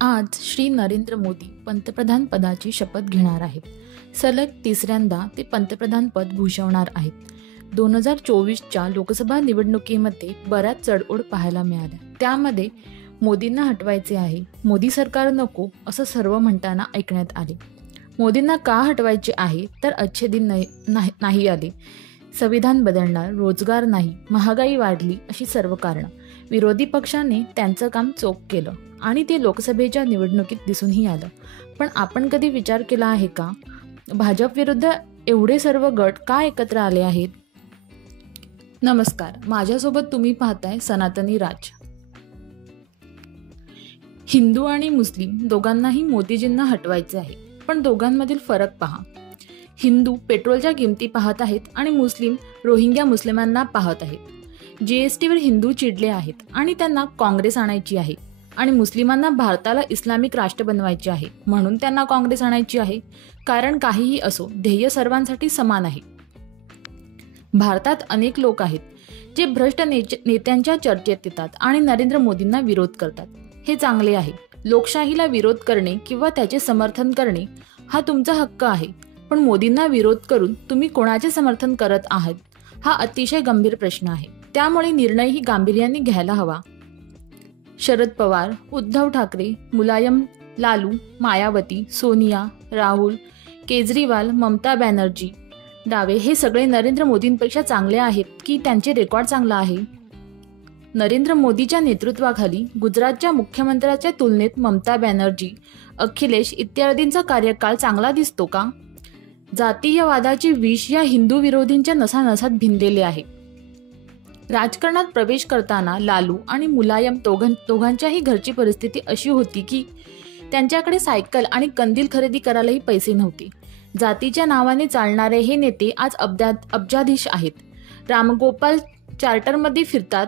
आज श्री नरेंद्र मोदी पंतप्रधान पदाची शपथ घेणार आहेत. सलग तिसऱ्यांदा ते पंतप्रधान पद भूषवणार आहेत. 2024च्या लोकसभा निवडणुकीमध्ये बऱ्याच चढओढ पाहायला मिळाल्या. त्यामध्ये मोदींना हटवायचे आहे, मोदी सरकार नको असं सर्व म्हणताना ऐकण्यात आले. मोदींना का हटवायचे आहे तर अच्छे दिन नाही आले, संविधान बदलणार, रोजगार नाही, महागाई वाढली अशी सर्व कारणं. विरोधी पक्षाने त्यांचं काम चोख केलं आणि ते लोकसभेच्या निवडणुकीत दिसूनही आलं. पण आपण कधी विचार केला आहे का, भाजप विरुद्ध एवढे सर्व गट का एकत्र आले आहेत? नमस्कार, माझ्यासोबत तुम्ही पाहताय सनातनी राज. हिंदू आणि मुस्लिम दोघांनाही मोदीजींना हटवायचे आहे, पण दोघांमधील फरक पहा. हिंदू पेट्रोलच्या किमती पाहत आहेत आणि मुस्लिम रोहिंग्या मुस्लिमांना पाहत आहेत. GSTवर हिंदू चिडले आहेत आणि त्यांना काँग्रेस आणायची आहे, आणि मुस्लिमांना भारताला इस्लामिक राष्ट्र बनवायचे आहे म्हणून त्यांना काँग्रेस आणायची आहे. कारण काहीही असो, ध्येय सर्वांसाठी समान आहे. भारतात अनेक लोक आहेत जे भ्रष्ट नेत्यांच्या चर्चेत येतात आणि नरेंद्र मोदींना विरोध करतात. हे चांगले आहे. लोकशाहीला विरोध करणे किंवा त्याचे समर्थन करणे हा तुमचा हक्क आहे, पण मोदींना विरोध करून तुम्ही कोणाचे समर्थन करत आहात हा अतिशय गंभीर प्रश्न आहे. त्यामुळे निर्णयही गांभीर्याने घ्यायला हवा. शरद पवार, उद्धव ठाकरे, मुलायम, लालू, मायावती, सोनिया, राहुल, केजरीवाल, ममता बॅनर्जी, डावे हे सगळे नरेंद्र मोदींपेक्षा चांगले आहेत की त्यांचे रेकॉर्ड चांगला आहे? नरेंद्र मोदीच्या नेतृत्वाखाली गुजरातच्या मुख्यमंत्र्याच्या तुलनेत ममता बॅनर्जी, अखिलेश इत्यादींचा कार्यकाळ चांगला दिसतो का? जातीयवादाचे विष या हिंदू विरोधींच्या नसानसात भिनलेले आहे. राजकारणात प्रवेश करताना लालू आणि मुलायम दोघांच्याही घरची परिस्थिती अशी होती की त्यांच्याकडे सायकल आणि कंदील खरेदी करायलाही पैसे नव्हते. जातीच्या नावाने चालणारे हे नेते आज अब्जाधीश आहेत. रामगोपाल चार्टरमध्ये फिरतात,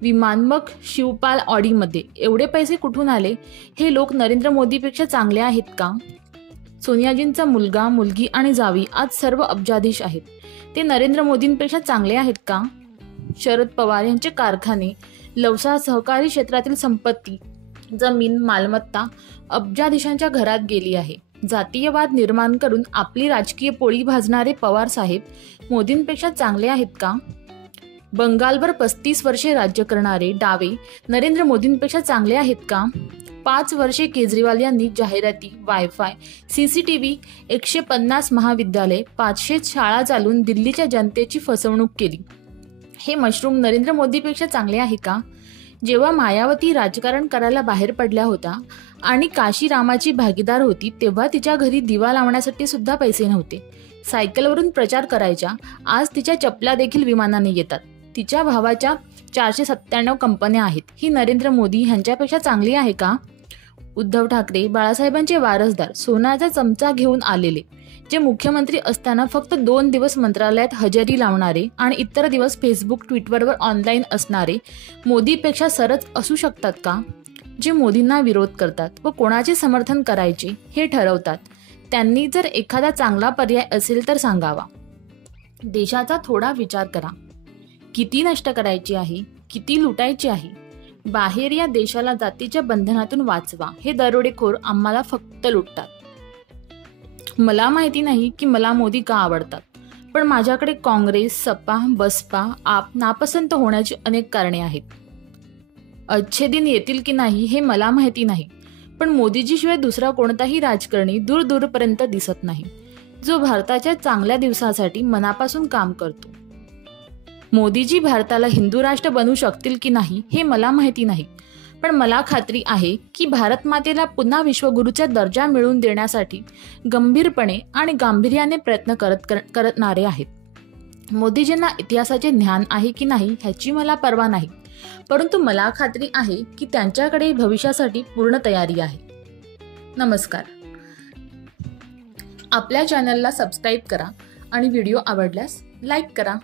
विमान, मग शिवपाल ऑडीमध्ये. एवढे पैसे कुठून आले? हे लोक नरेंद्र मोदीपेक्षा चांगले आहेत का? सोनियाजींचा मुलगा, मुलगी आणि जावी आज सर्व अब्जाधीश आहेत. ते नरेंद्र मोदींपेक्षा चांगले आहेत का? शरद पवार यांचे कारखाने, लवसा सहकारी क्षेत्रातील संपत्ती, जमीन, मालमत्ता अब्जाधीशांच्या घरात गेली आहे. जातीयवाद निर्माण करून आपली राजकीय पोळी भाजणारे पवार साहेब मोदींपेक्षा चांगले आहेत का? बंगालवर 35 वर्षे राज्य करणारे डावे नरेंद्र मोदींपेक्षा चांगले आहेत का? 5 वर्षे केजरीवाल यांनी जाहिराती, वायफाय, CCTV, 150 महाविद्यालय, 500 शाळा चालून दिल्लीच्या जनतेची फसवणूक केली. हे मशरूम नरेंद्र मोदीपेक्षा चांगले आहे का? जेव्हा मायावती राजकारण करायला बाहेर पडल्या होत्या आणि काशी रामाची भागीदार होती, तेव्हा तिच्या घरी दिवा लावण्यासाठी सुद्धा पैसे नव्हते. सायकलवरून प्रचार करायच्या. आज तिच्या चपला देखील विमानाने येतात. तिच्या भावाच्या 497 कंपन्या आहेत. ही नरेंद्र मोदी ह्यांच्यापेक्षा चांगली आहे का? उद्धव ठाकरे, बाळासाहेबांचे वारसदार, सोन्याचा चमचा घेऊन आलेले, जे मुख्यमंत्री असताना फक्त 2 दिवस मंत्रालयात हजेरी लावणारे आणि इतर दिवस फेसबुक, ट्विटरवर ऑनलाईन असणारे मोदीपेक्षा सरस असू शकतात का? जे मोदींना विरोध करतात व कोणाचे समर्थन करायचे हे ठरवतात, त्यांनी जर एखादा चांगला पर्याय असेल तर सांगावा. देशाचा थोडा विचार करा. किती नष्ट करायची आहे, किती लुटायची आहे? बाहेर या देशाला जातीच्या बंधनातून वाचवा. हे दरोडेखोर आम्हाला फक्त लुटतात. मला माहिती नाही की मला मोदी का आवडतात, पण माझ्याकडे काँग्रेस, सपा, बसपा, आप नापसंत होण्याची अनेक कारणे आहेत. अच्छे दिन येतील की नाही हे मला माहिती नाही, पण मोदीजीशिवाय दुसरा कोणताही राजकारणी दूरपर्यंत दिसत नाही, जो भारताच्या चांगल्या दिवसासाठी मनापासून काम करतो. मोदीजी भारताला हिंदू राष्ट्र बनवू शकतील की नाही हे मला माहिती नाही, पण मला खात्री आहे की भारत मातेला पुन्हा विश्वगुरूचा दर्जा मिळवून देण्यासाठी गंभीरपणे आणि गांभीर्याने प्रयत्न करणारे आहेत. मोदीजींना इतिहासाचे ज्ञान आहे की नाही ह्याची मला पर्वा नाही, परंतु मला खात्री आहे की त्यांच्याकडे भविष्यासाठी पूर्ण तयारी आहे. नमस्कार. आपल्या चॅनलला सबस्क्राईब करा आणि व्हिडिओ आवडल्यास लाईक करा.